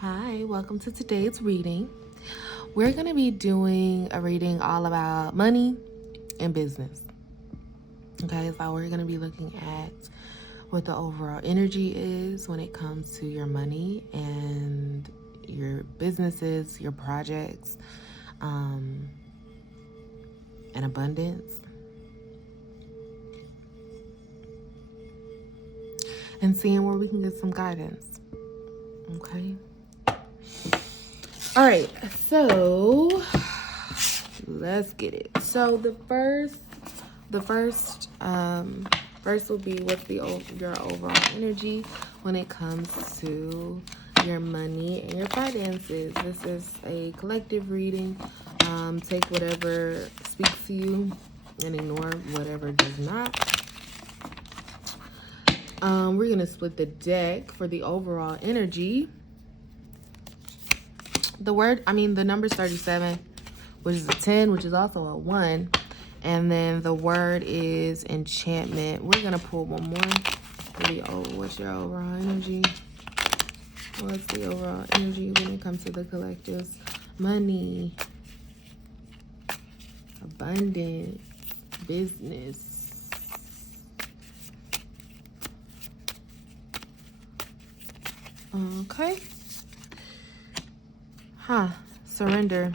Hi, welcome to today's reading. We're going to be doing a reading all about money and business. Okay, so we're going to be looking at what the overall energy is when it comes to your money and your businesses, your projects, and abundance. And seeing where we can get some guidance. Okay. All right, so let's get it. So the first will be what's your overall energy when it comes to your money and your finances. This is a collective reading. Take whatever speaks to you and ignore whatever does not. We're gonna split the deck for the overall energy. The number's 37, which is a 10, which is also a 1. And then the word is enchantment. We're going to pull one more. What's your overall energy? What's the overall energy when it comes to the collectives? Money, abundance, business. Okay. Surrender.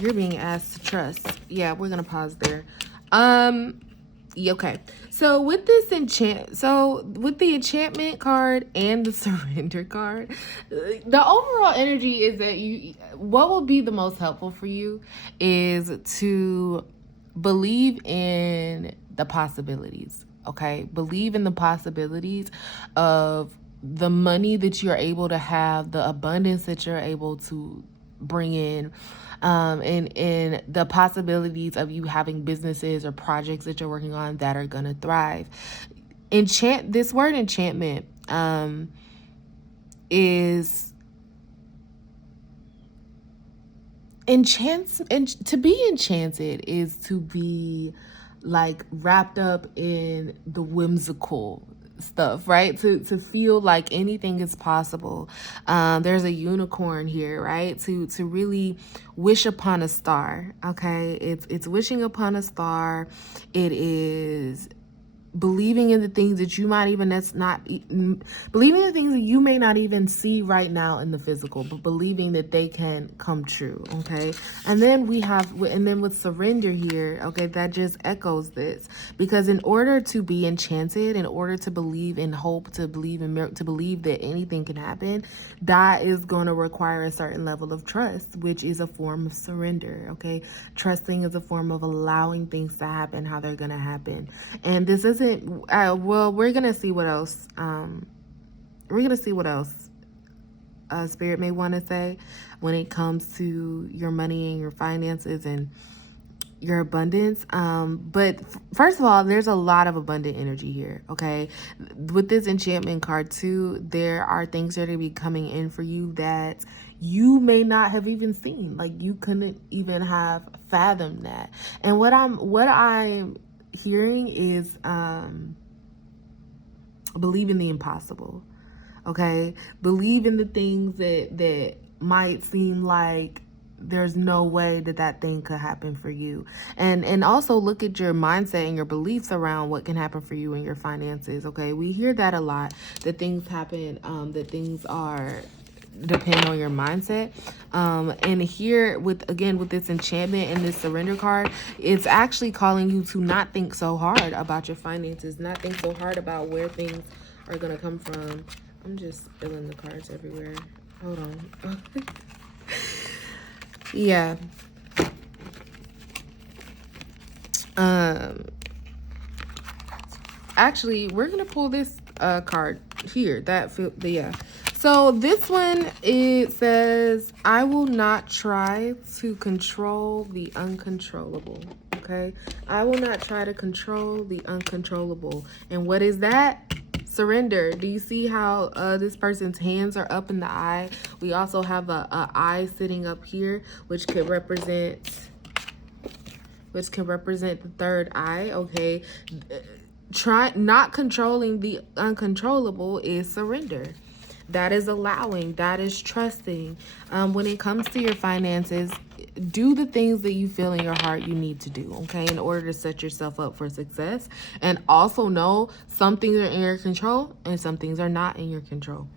You're being asked to trust. Yeah, we're gonna pause there. Okay. So with the enchantment card and the surrender card, the overall energy is that what will be the most helpful for you is to believe in the possibilities. Okay, believe in the possibilities of the money that you're able to have, the abundance that you're able to bring in, and the possibilities of you having businesses or projects that you're working on that are gonna thrive. This word enchantment is to be enchanted is to be like wrapped up in the whimsical stuff, right? To feel like anything is possible. There's a unicorn here, right? To really wish upon a star. Okay, it's wishing upon a star. It is believing in the things that you might even believing in the things that you may not even see right now in the physical, but believing that they can come true. Okay, and then with surrender here, okay, that just echoes this, because in order to be enchanted, in order to believe in hope, to believe in to believe that anything can happen, that is going to require a certain level of trust, which is a form of surrender. Okay, trusting is a form of allowing things to happen how they're going to happen. And this isn't we're gonna see what else Spirit may want to say when it comes to your money and your finances and your abundance. But first of all, there's a lot of abundant energy here. Okay, with this enchantment card too, there are things that are gonna be coming in for you that you may not have even seen. Like, you couldn't even have fathomed that. And what I'm hearing is believe in the impossible. Okay, believe in the things that might seem like there's no way that thing could happen for you, and also look at your mindset and your beliefs around what can happen for you and your finances. Okay, we hear that a lot, that things happen, that things are depend on your mindset. And here with this enchantment and this surrender card, it's actually calling you to not think so hard about your finances, not think so hard about where things are gonna come from. I'm just spilling the cards everywhere. Hold on. Yeah. Actually, we're gonna pull this card here. So this one, it says, I will not try to control the uncontrollable. Okay, I will not try to control the uncontrollable. And what is that? Surrender. Do you see how this person's hands are up in the eye? We also have a eye sitting up here, which could represent the third eye. Okay, Try not controlling the uncontrollable is surrender. That is allowing, that is trusting. When it comes to your finances, do the things that you feel in your heart you need to do, okay, in order to set yourself up for success. And also know some things are in your control and some things are not in your control.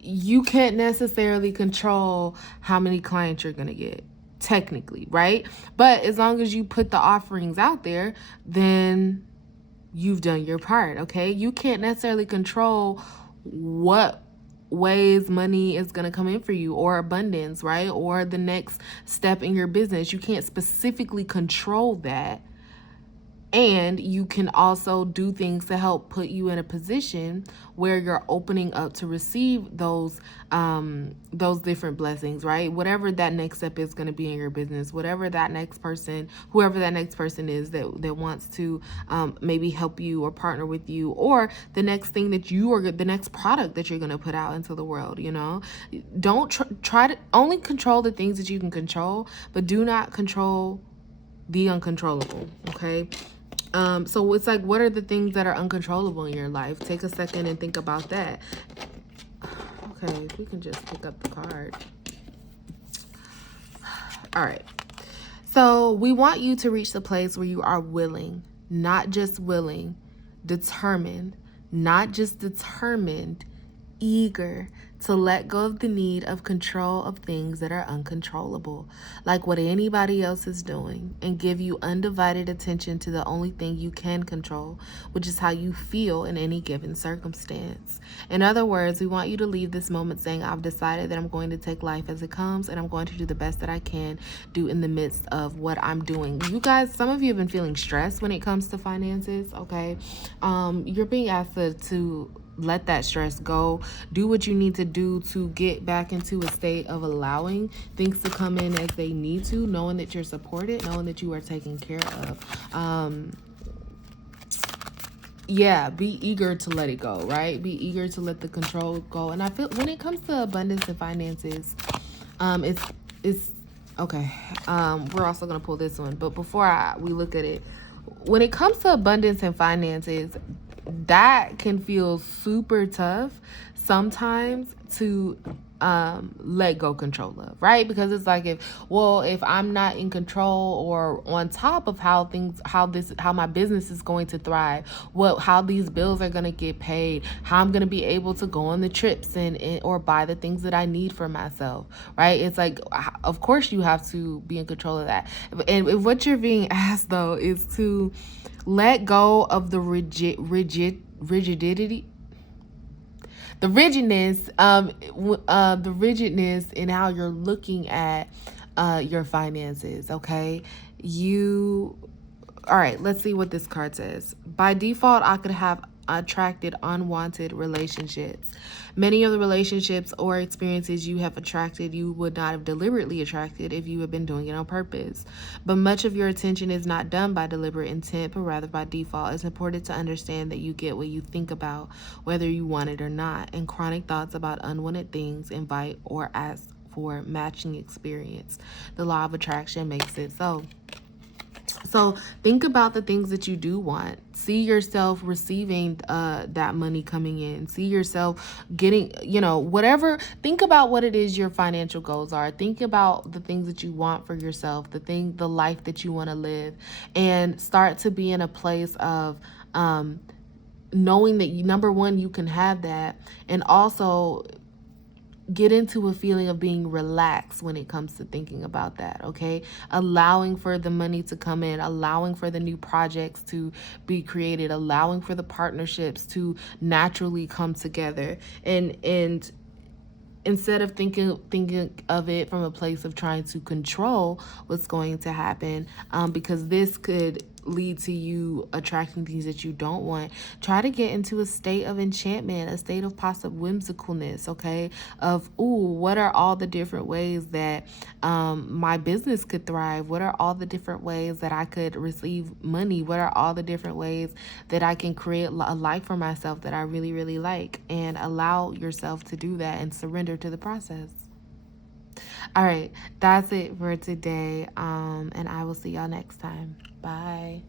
You can't necessarily control how many clients you're going to get, technically, right? But as long as you put the offerings out there, then you've done your part, okay? You can't necessarily control what ways money is going to come in for you, or abundance, right? Or the next step in your business. You can't specifically control that. And you can also do things to help put you in a position where you're opening up to receive those different blessings, right? Whatever that next step is going to be in your business, whatever that next person, whoever that next person is that wants to maybe help you or partner with you, or the next thing that you are, the next product that you're going to put out into the world, you know? Don't try to only control the things that you can control, but do not control the uncontrollable, okay? So it's like, what are the things that are uncontrollable in your life? Take a second and think about that. Okay, if we can just pick up the card. All right. So we want you to reach the place where you are willing, not just willing, determined, not just determined, eager to let go of the need of control of things that are uncontrollable, like what anybody else is doing, and give you undivided attention to the only thing you can control, which is how you feel in any given circumstance. In other words, we want you to leave this moment saying, I've decided that I'm going to take life as it comes, and I'm going to do the best that I can do in the midst of what I'm doing. You guys, some of you have been feeling stressed when it comes to finances, okay? You're being asked to let that stress go. Do what you need to do to get back into a state of allowing things to come in as they need to, knowing that you're supported, knowing that you are taken care of. Yeah, be eager to let it go, right? Be eager to let the control go. And I feel when it comes to abundance and finances, it's okay. We're also gonna pull this one, but before we look at it, when it comes to abundance and finances, that can feel super tough sometimes to let go control of, right? Because it's like, if I'm not in control or on top of how my business is going to thrive, how these bills are going to get paid, how I'm going to be able to go on the trips and or buy the things that I need for myself, right? It's like, of course you have to be in control of that. And what you're being asked though is to let go of the rigidity, the rigidness in how you're looking at your finances, okay? All right, let's see what this card says. By default, I could have attracted unwanted relationships. Many of the relationships or experiences you have attracted, you would not have deliberately attracted if you had been doing it on purpose. But much of your attention is not done by deliberate intent, but rather by default. It's important to understand that you get what you think about, whether you want it or not. And chronic thoughts about unwanted things invite or ask for matching experience. The law of attraction makes it so. So think about the things that you do want. See yourself receiving that money coming in. See yourself getting, whatever. Think about what it is your financial goals are. Think about the things that you want for yourself, the life that you want to live, and start to be in a place of knowing that number one, you can have that, and also get into a feeling of being relaxed when it comes to thinking about that, okay? Allowing for the money to come in, allowing for the new projects to be created, allowing for the partnerships to naturally come together. And instead of thinking of it from a place of trying to control what's going to happen, because this could lead to you attracting things that you don't want. Try to get into a state of enchantment, a state of possible whimsicalness, okay? Of, what are all the different ways that my business could thrive? What are all the different ways that I could receive money? What are all the different ways that I can create a life for myself that I really, really like? And allow yourself to do that and surrender to the process. All right, that's it for today. And I will see y'all next time. Bye.